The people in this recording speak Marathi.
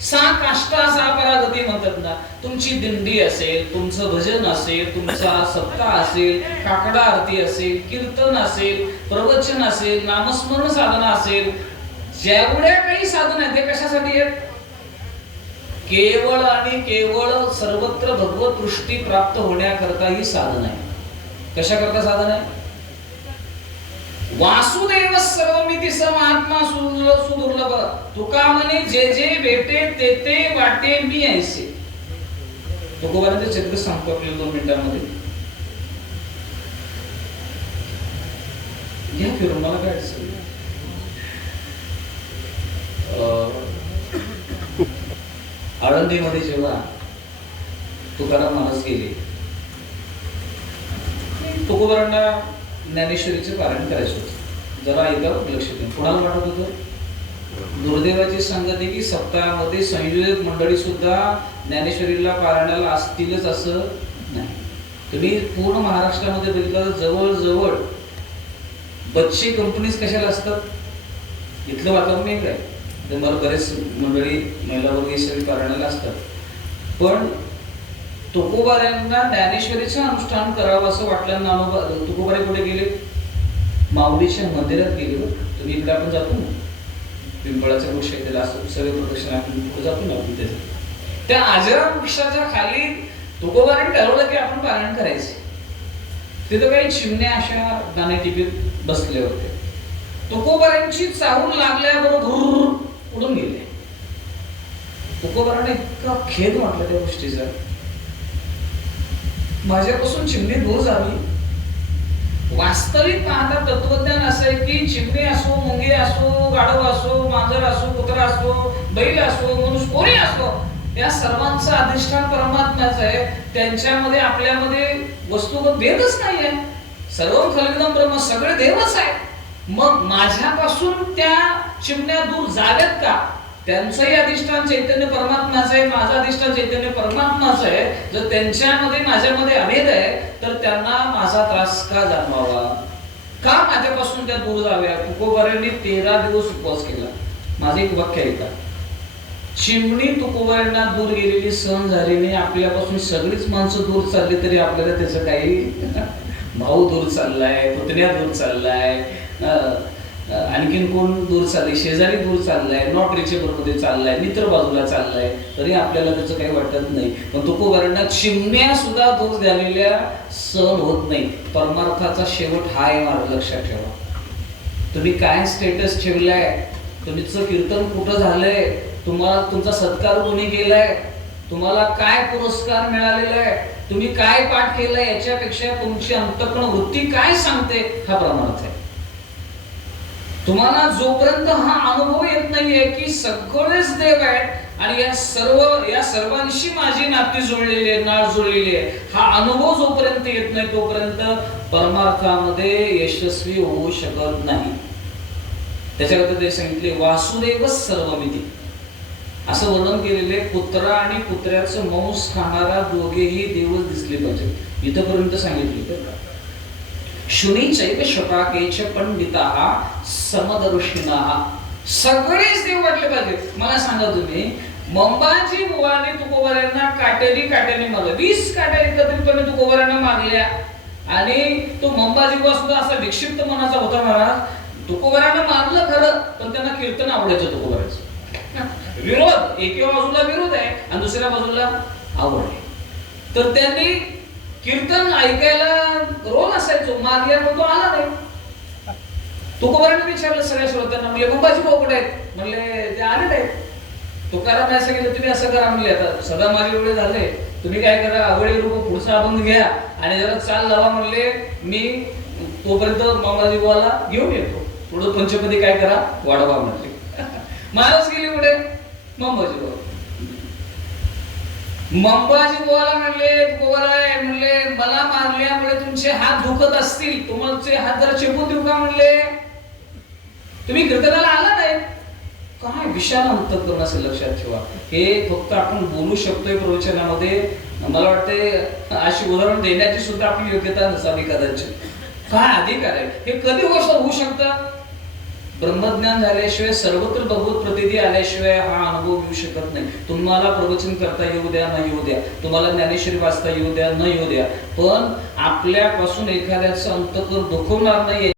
सा काष्टा सा परागती म्हणतात ना तुमची दिंडी असेल तुमचं भजन असेल तुमचा सप्ताह असेल काकडा आरती असेल कीर्तन असेल प्रवचन असेल नामस्मरण साधना असेल जेवढ्या काही साधन आहेत ते कशासाठी आहेत? केवळ आणि केवळ सर्वत्र भगवत दृष्टी प्राप्त होण्याकरता ही साधन आहे. कशाकरता साधन आहे? वासुदेव सर्वमिती समात्मा महात्मा सुदुर्लभ। तुका म्हणे जे जे भेटे ते ते वाटे मी ऐसे। तुकोबारांचे चित्र सांगतो आपल्याला दोन मिनिटांमध्ये. घ्या फिरून मला काय अडचण अं, आळंदीमध्ये जेव्हा तुकाराम महाराज गेले तुकोबरांना ज्ञानेश्वरीचे पारायण करायचे होते. जरा ऐकावं लक्ष देऊन कोणाला वाटत होतं? दुर्दैवाची संगती की सप्ताहामध्ये संयोजक मंडळी सुद्धा ज्ञानेश्वरीला पारायणाला असतीलच असं नाही. तुम्ही पूर्ण महाराष्ट्रामध्ये बघितलं तर जवळजवळ बच्चे कंपनीज कशाला असतात? इथलं वातावरण एक आहे. तर मला बरेच मंडळी महिला वर्ग सगळी पारायणाला असतात. पण तुकोबाऱ्यांना ज्ञानेश्वरीचं अनुष्ठान करावं असं वाटलं नानोबा तुकोबारे कुठे गेले? माऊलीच्या मंदिरात गेले तुम्ही इकडे आपण जातो ना. पिंपळाच्या वृक्ष त्याला असं सगळे प्रदक्षिण आपण कुठे जातो ना आपण त्याच्या त्या आजरा वृक्षाच्या खाली तुकोबाऱ्यांनी ठरवलं की आपण पारायण करायचे. तिथं काही चिमण्या अशा दाणे टिपीत बसले होते. तुकोबाऱ्यांची चाहूल लागल्याबरोबर उडून गेले. तुकोबारांना इतका खेद वाटला त्या गोष्टीचा. माझ्यापासून चिमणी दूर जावी वास्तविक पाहता तत्वज्ञान असं आहे की चिमणी असो मुंगी असो गाढव असो मांजर असो कुत्रा असो बैल असो मनुष्य कोणी असो या सर्वांचं अधिष्ठान परमात्म्याचं आहे. त्यांच्यामध्ये आपल्यामध्ये वस्तू भेदच नाहीये. सर्व खलविदम ब्रह्म सगळे देवच आहे मग माझ्यापासून त्या चिमण्या दूर जाव्यात का? त्यांचंही अधिष्ठान चैतन्य परमात्माचं आहे माझं अधिष्ठान चैतन्य परमात्माचं आहे. जर त्यांच्यामध्ये माझ्यामध्ये अभेद आहे तर त्यांना माझा त्रास का जाणवावा? का माझ्यापासून त्या दूर जाव्या तुकोबाऱ्यांनी तेरा दिवस उपवास केला. माझं एक वाक्य आहे का चिमणी तुकोबाऱ्यांना दूर गेलेली सहन झाली नाही आपल्यापासून सगळीच माणसं दूर चालली तरी आपल्याला त्याचं काही भाऊ दूर चाललाय पुतण्या दूर चाललाय आणखीन कोण दूर चालले शेजारी दूर चाललाय नॉट रिचेबलमध्ये चाललाय मित्र बाजूला चाललाय तरी आपल्याला त्याचं काही वाटत नाही. पण तुकोबारांना चिमण्या सुद्धा दूर झालेल्या सहन होत नाही. परमार्थाचा शेवट हा आहे मार्ग लक्षात ठेवा. तुम्ही काय स्टेटस ठेवलाय? तुमचं कीर्तन कुठं झालंय? तुम्हाला तुमचा सत्कार कोणी केलाय? तुम्हाला काय पुरस्कार मिळालेला आहे? तुम्ही काय पाठ केलाय? याच्यापेक्षा तुमची अंतकण वृत्ती काय सांगते? हा परमार्थ आहे. तुम्हाला जोपर्यंत हा अनुभव येत नाहीये की सगळेच देव आहेत आणि या सर्व या सर्वांशी माझी नाती जुळलेली आहे नाळ जुळलेली आहे हा अनुभव जोपर्यंत येत नाही तोपर्यंत परमार्थामध्ये यशस्वी होऊ शकत नाही. त्याच्याबद्दल ते सांगितले वासुदेव सर्वमिती. असं वर्णन केलेले कुत्रा आणि कुत्र्याचं मांस खाणारा दोघेही देवच दिसले पाहिजेत. इथपर्यंत सांगितले का शुनीचैव शताकेच पंडिता समदर्शिना. सगळेच देव वाटले पाहिजे. मला सांगा तुम्ही मंबाजी बुवाने तुकोबाऱ्यांना काटेरी काट्याने मारलं. वीस काट्या एकत्रितपणे तुकोबाऱ्यांना मागल्या आणि तो मंबाजी बुवा सुद्धा असा विक्षिप्त मनाचा होता महाराज तुकोबाऱ्यांना मारलं खरं पण त्यांना कीर्तन आवडायचं तुकोबाऱ्याचं विरोध एके बाजूला विरोध आहे आणि दुसऱ्या बाजूला आवड आहे. तर त्यांनी कीर्तन ऐकायला रोज असायचो मारल्या मग तो आला नाही. तुकोबाराने विचारलं सगळ्या श्रोत्यांना म्हणले मुंबाजी भाऊ कुठे आहेत? म्हणले ते आले नाहीत. तुकाराम असं केलं तुम्ही असं करा म्हणले आता सदा माझे एवढे झाले तुम्ही काय करा आवडी रूप पुढचा अभंग घ्या आणि जरा चाल लावा म्हणले मी तोपर्यंत मामाजी बुवाला घेऊन येतो. पुढं पंचपदी काय करा वाढवा म्हणले. महाराज गेले कुठे? मामाजी बुवा मंबाजी गोवाला म्हणले गोवाला म्हणले मला मारल्यामुळे तुमचे हात दुखत असतील. तुमचे हात जरा चेपून देऊ का म्हणले? तुम्ही कीर्तनाला आला नाही काय विशाल अंतकरण असेल लक्षात ठेवा. हे फक्त आपण बोलू शकतोय प्रवचनामध्ये. मला वाटते अशी उदाहरण देण्याची सुद्धा आपली योग्यता नसावी कदाचित. काय अधिकार आहे? हे कधी गोष्ट होऊ शकतं? ब्रह्मज्ञान झाल्याशिवाय सर्वत्र भगवत प्रतिधी आल्याशिवाय हा अनुभव येऊ शकत नाही. तुम्हाला प्रवचन करता येऊ द्या न येऊ द्या. तुम्हाला ज्ञानेश्वरी वाचता येऊ द्या न येऊ द्या. पण आपल्यापासून एखाद्याचं अंतकर दुखवणार नाही